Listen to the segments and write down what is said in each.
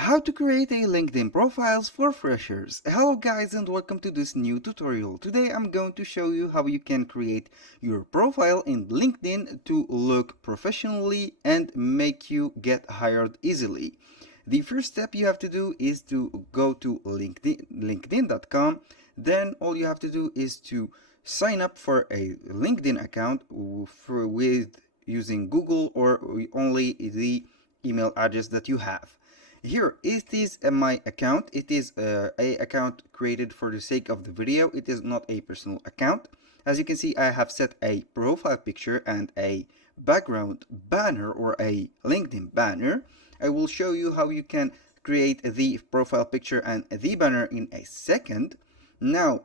How to create a LinkedIn profiles for freshers. Hello guys and welcome to this new tutorial. Today I'm going to show you how you can create your profile in LinkedIn to look professionally and make you get hired easily. The first step you have to do is to go to linkedin.com. Then all you have to do is to sign up for a LinkedIn account with using Google or only the email address that you have. Here it is my account. It is a account created for the sake of the video. It is not a personal account. As you can see, I have set a profile picture and a background banner or a LinkedIn banner. I will show you how you can create the profile picture and the banner in a second. Now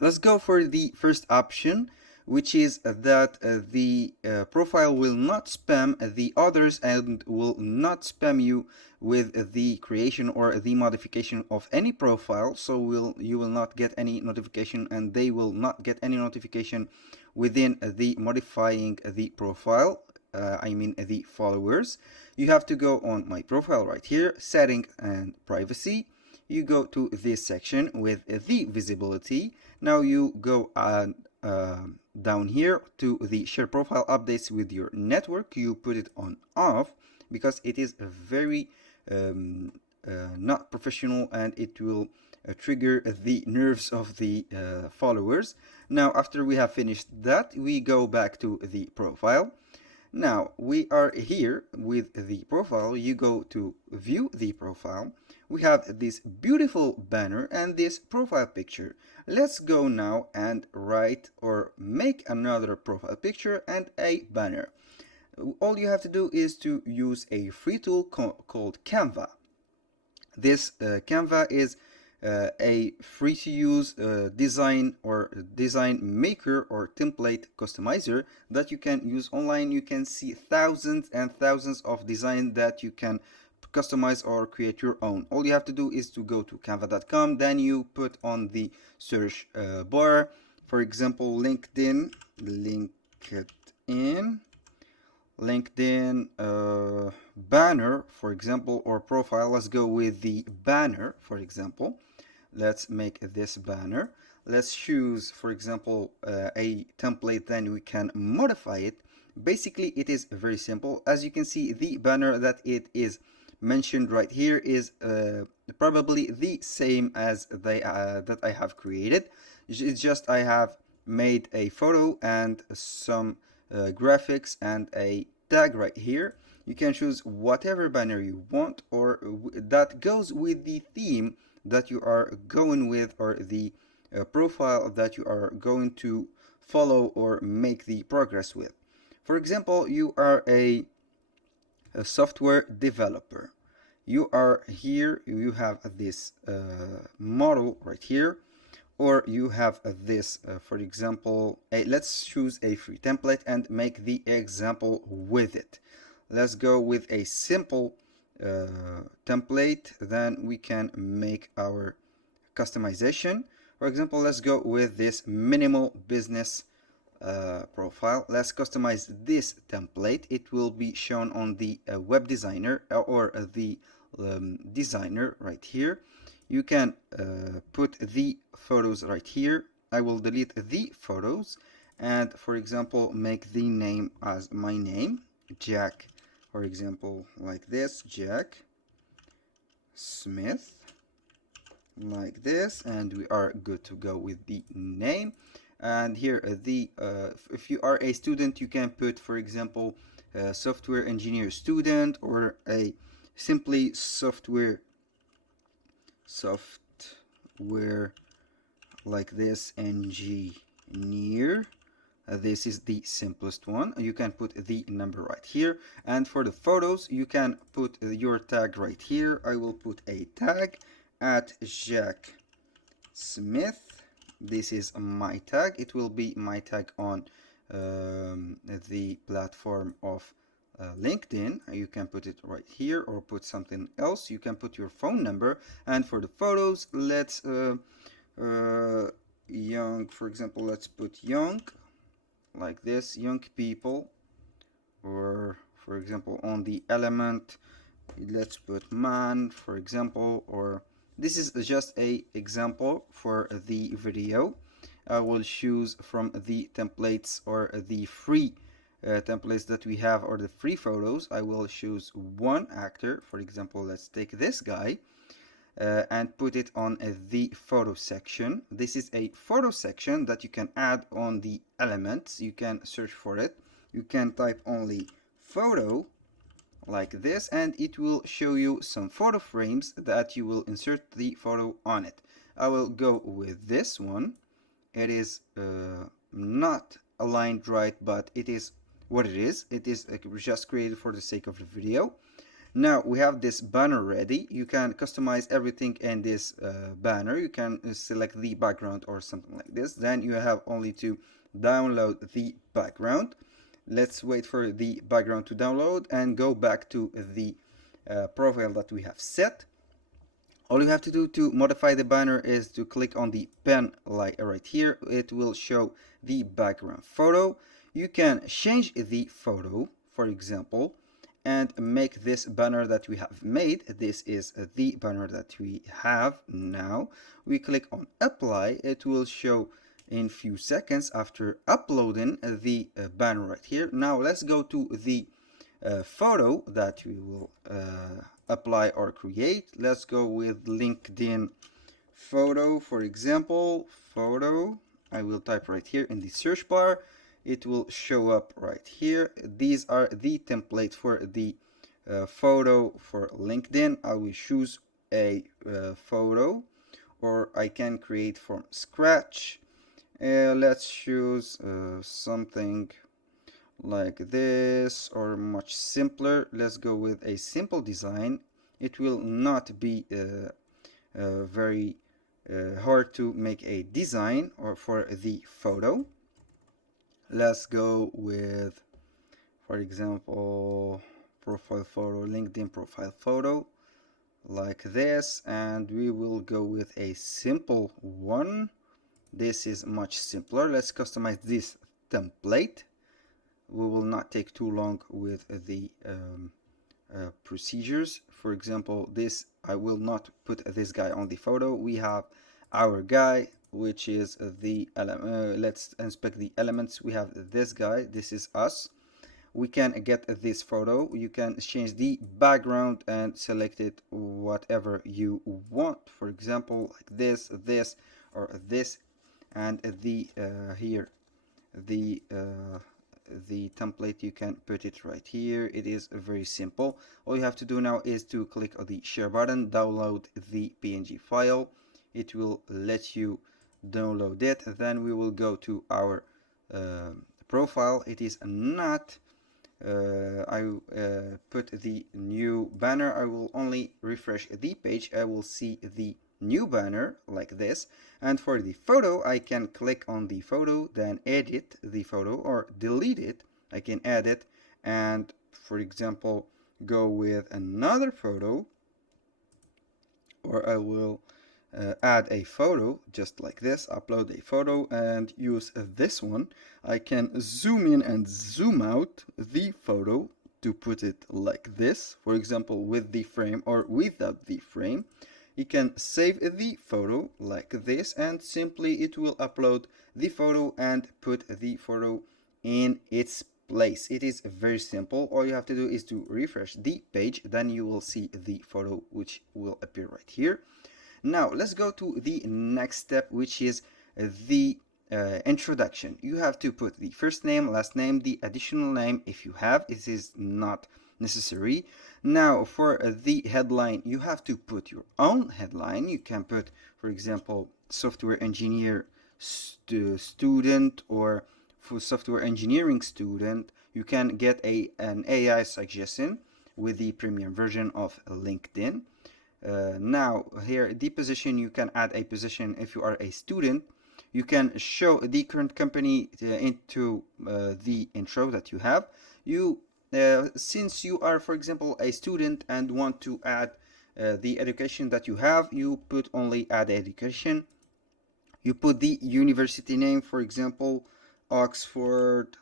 let's go for the first option, which is that the profile will not spam the others and will not spam you with the creation or the modification of any profile. So you will not get any notification and they will not get any notification within the modifying the profile. I mean the followers. You have to go on my profile right here, setting and privacy. You go to this section with the visibility. Now you go down here to the share profile updates with your network. You put it on off because it is very not professional and it will trigger the nerves of the followers. Now after we have finished that, we go back to the profile. Now we are here with the profile. You go to view the profile. We have this beautiful banner and this profile picture. Let's go now and write or make another profile picture and a banner. All you have to do is to use a free tool called Canva. This Canva is a free to use design maker or template customizer that you can use online. You can see thousands and thousands of designs that you can customize or create your own. All you have to do is to go to canva.com, then you put on the search bar, for example, LinkedIn banner, for example, or profile. Let's go with the banner, for example. Let's make this banner. Let's choose, for example, a template, then we can modify it. Basically, it is very simple. As you can see, the banner that it is mentioned right here is probably the same as that I have created. It's just I have made a photo and some graphics and a tag right here. You can choose whatever banner you want or that goes with the theme that you are going with or the profile that you are going to follow or make the progress with. For example, you are a software developer. You are here, you have this model right here, or you have this, for example, let's choose a free template and make the example with it. Let's go with a simple template, then we can make our customization. For example, let's go with this minimal business profile. Let's customize this template. It will be shown on the web designer or the designer right here. You can put the photos right here. I will delete the photos and, for example, make the name as my name, Jack, for example, like this, Jack Smith, like this, and we are good to go with the name. And here the if you are a student, you can put, for example, software engineer student or a simply software like this, engineer. This is the simplest one. You can put the number right here, and for the photos you can put your tag right here. I will put a tag at Jack Smith. This is my tag. It will be my tag on the platform of LinkedIn. You can put it right here or put something else. You can put your phone number. And for the photos, let's young, for example, let's put young like this, young people, or for example on the element let's put man, for example, or this is just a example for the video. I will choose from the templates or the free templates that we have, or the free photos. I will choose one actor. For example, let's take this guy and put it on the photo section. This is a photo section that you can add on the elements. You can search for it. You can type only photo like this, and it will show you some photo frames that you will insert the photo on it. I will go with this one. It is not aligned right, but it is what it is. It is just created for the sake of the video. Now we have this banner ready. You can customize everything in this banner. You can select the background or something like this. Then you have only to download the background. Let's wait for the background to download and go back to the profile that we have set. All you have to do to modify the banner is to click on the pen light right here. It will show the background photo. You can change the photo, for example, and make this banner that we have made. This is the banner that we have now. We click on apply. It will show in few seconds after uploading the banner right here. Now let's go to the photo that we will apply or create. Let's go with LinkedIn photo, for example, photo. I will type right here in the search bar. It will show up right here. These are the templates for the photo for LinkedIn. I will choose a photo, or I can create from scratch. Let's choose something like this, or much simpler. Let's go with a simple design. It will not be very hard to make a design or for the photo. Let's go with, for example, profile photo, LinkedIn profile photo like this, and we will go with a simple one. This is much simpler. Let's customize this template. We will not take too long with the procedures. For example, this, I will not put this guy on the photo. We have our guy, which is the element. Let's inspect the elements. We have this guy. This is us. We can get this photo. You can change the background and select it whatever you want. For example, like this, or this, and the here the template, you can put it right here. It is very simple. All you have to do now is to click on the share button, download the PNG file. It will let you download it. Then we will go to our profile. It is not I put the new banner. I will only refresh the page. I will see the new banner like this. And for the photo, I can click on the photo, then edit the photo or delete it. I can add it and, for example, go with another photo, or I will add a photo just like this, upload a photo and use this one. I can zoom in and zoom out the photo to put it like this, for example, with the frame or without the frame. You can save the photo like this, and simply it will upload the photo and put the photo in its place. It is very simple. All you have to do is to refresh the page, then you will see the photo which will appear right here. Now let's go to the next step, which is the introduction. You have to put the first name, last name, the additional name if you have. It is not necessary. Now for the headline, you have to put your own headline. You can put, for example, software engineer student, or for software engineering student. You can get an AI suggestion with the premium version of LinkedIn. Now here, the position, you can add a position if you are a student. You can show the current company into the intro that you have. Since you are, for example, a student and want to add the education that you have, you put only add education. You put the university name, for example, Oxford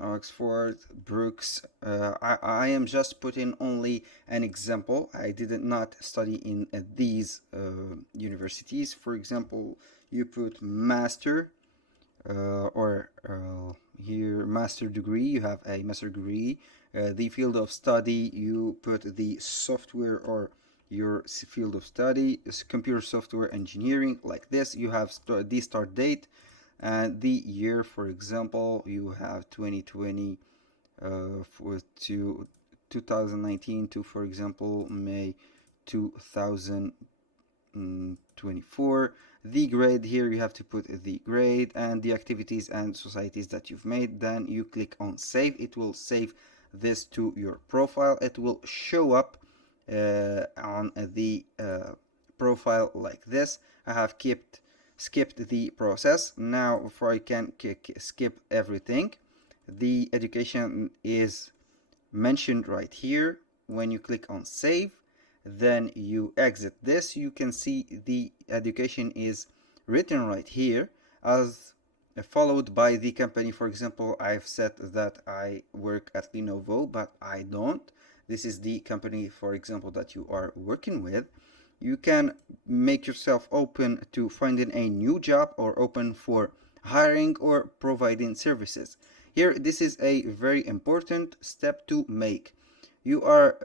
Oxford, Brooks. I am just putting only an example. I did not study in these universities. For example, you put master or here master degree. You have a master degree. The field of study, you put the software or your field of study is computer software engineering. Like this, you have the start date and the year. For example, you have 2020 for to 2019 to, for example, May 2024. The grade, here you have to put the grade and the activities and societies that you've made. Then you click on save. It will save this to your profile. It will show up on the profile like this. I have skipped the process. Now before I can skip everything, the education is mentioned right here. When you click on save, then you exit this, you can see the education is written right here as followed by the company. For example, I've said that I work at Lenovo, but I don't. This is the company, for example, that you are working with. You can make yourself open to finding a new job or open for hiring or providing services. Here, this is a very important step to make. You are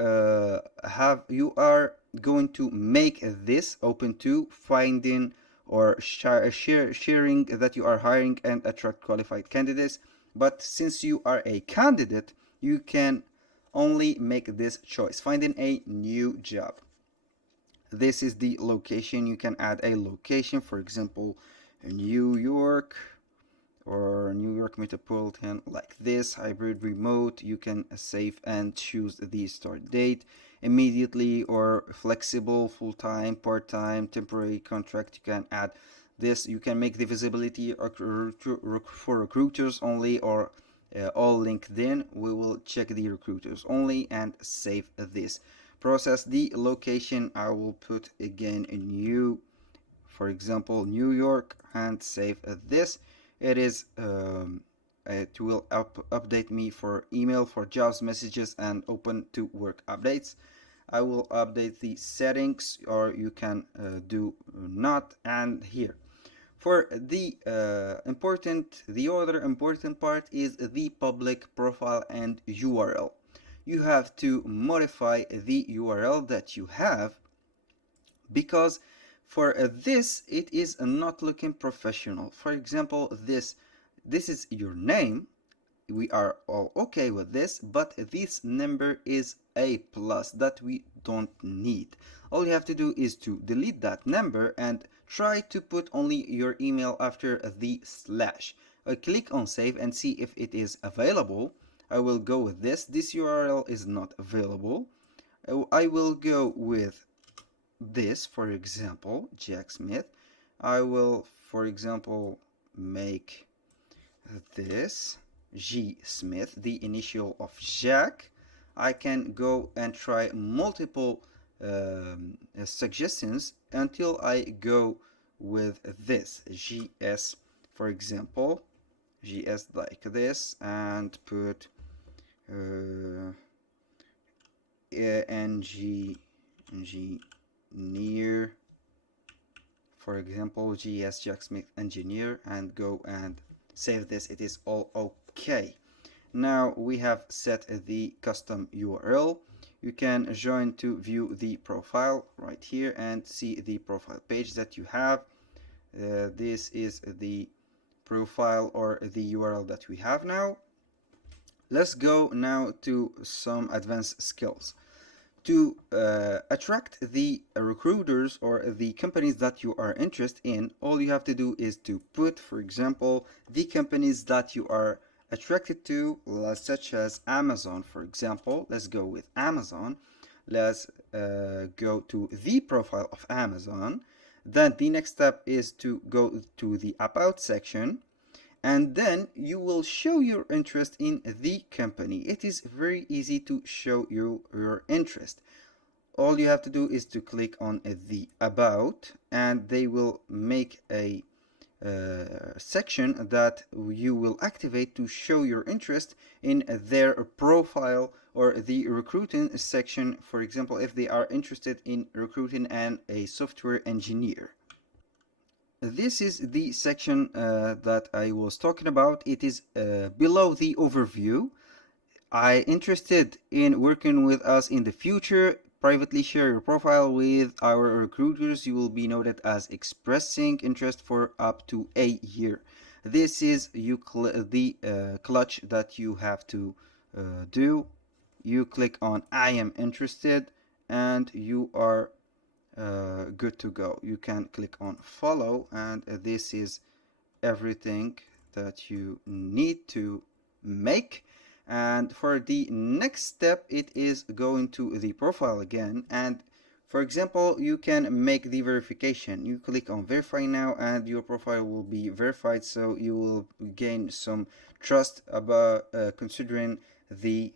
going to make this open to finding or sharing that you are hiring and attract qualified candidates. But since you are a candidate, you can only make this choice, finding a new job. This is the location. You can add a location, for example, New York or New York Metropolitan, like this. Hybrid, remote. You can save and choose the start date immediately or flexible, full-time, part-time, temporary contract. You can add this. You can make the visibility for recruiters only or all LinkedIn. We will check the recruiters only and save this process. The location, I will put again a new, for example, New York, and save this. It is it will update me for email, for jobs, messages, and open to work updates. I will update the settings, or you can do not. And here for the the other important part is the public profile and URL. You have to modify the URL that you have, because for this it is not looking professional. For example, this is your name. We are all okay with this, but this number is a plus that we don't need. All you have to do is to delete that number and try to put only your email after the slash. Click on save and see if it is available. I will go with this URL is not available. I will go with this, for example, Jack Smith. I will, for example, make this G Smith, the initial of Jack. I can go and try multiple suggestions until I go with this GS, for example, GS like this, and put engineer, for example, GS Jack Smith engineer, and go and save this. It is all okay. Now we have set the custom URL. You can join to view the profile right here and see the profile page that you have. This is the profile or the URL that we have now. Let's go now to some advanced skills. To attract the recruiters or the companies that you are interested in, all you have to do is to put, for example, the companies that you are attracted to, such as Amazon, for example. Let's go with Amazon. Let's go to the profile of Amazon. Then the next step is to go to the About section, and then you will show your interest in the company. It is very easy to show your interest. All you have to do is to click on the About, and they will make a section that you will activate to show your interest in their profile or the recruiting section, for example, if they are interested in recruiting a software engineer. This is the section that I was talking about. It is below the overview. I interested in working with us in the future. Privately share your profile with our recruiters. You will be noted as expressing interest for up to a year. This is the clutch that you have to do. You click on I am interested and you are good to go. You can click on follow, and this is everything that you need to make. And for the next step, it is going to the profile again, and for example, you can make the verification. You click on verify now and your profile will be verified, so you will gain some trust about considering the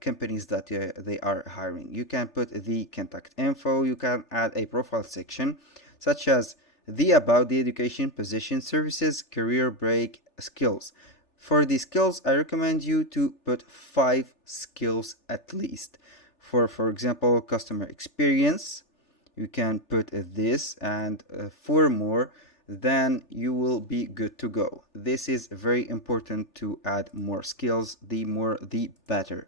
companies that they are hiring. You can put the contact info. You can add a profile section such as the about, the education, position, services, career break, skills. For the skills, I recommend you to put 5 skills at least. For example, customer experience, you can put this, and 4 more, then you will be good to go. This is very important to add more skills. The more the better.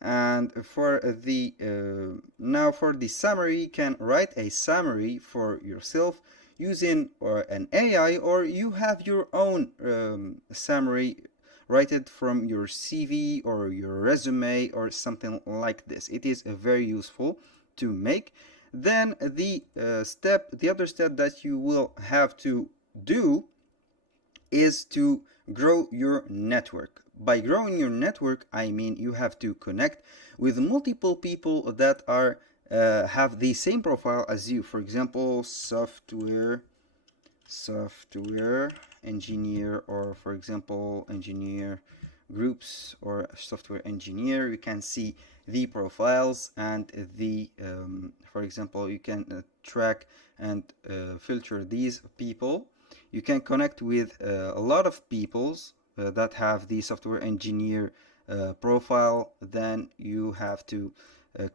And for the now for the summary, you can write a summary for yourself using an AI, or you have your own summary. Write it from your CV or your resume or something like this. It is very useful to make. Then the other step that you will have to do is to grow your network. By growing your network, I mean you have to connect with multiple people that are have the same profile as you. For example, software engineer, or for example engineer groups or software engineer. You can see the profiles and the for example, you can track and filter these people. You can connect with a lot of peoples that have the software engineer profile. Then you have to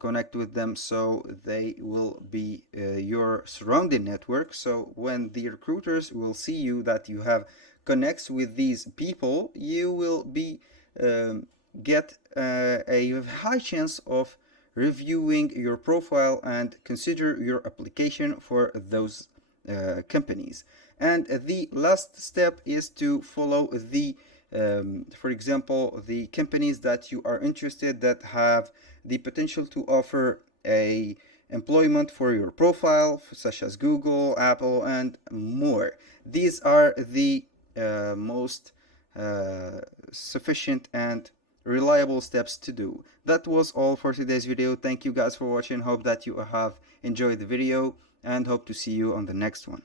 connect with them, so they will be your surrounding network. So when the recruiters will see you that you have connects with these people, you will be get a high chance of reviewing your profile and consider your application for those companies. And the last step is to follow the for example, the companies that you are interested that have the potential to offer a employment for your profile, such as Google, Apple, and more. These are the most sufficient and reliable steps to do. That was all for today's video. Thank you guys for watching. Hope that you have enjoyed the video and hope to see you on the next one.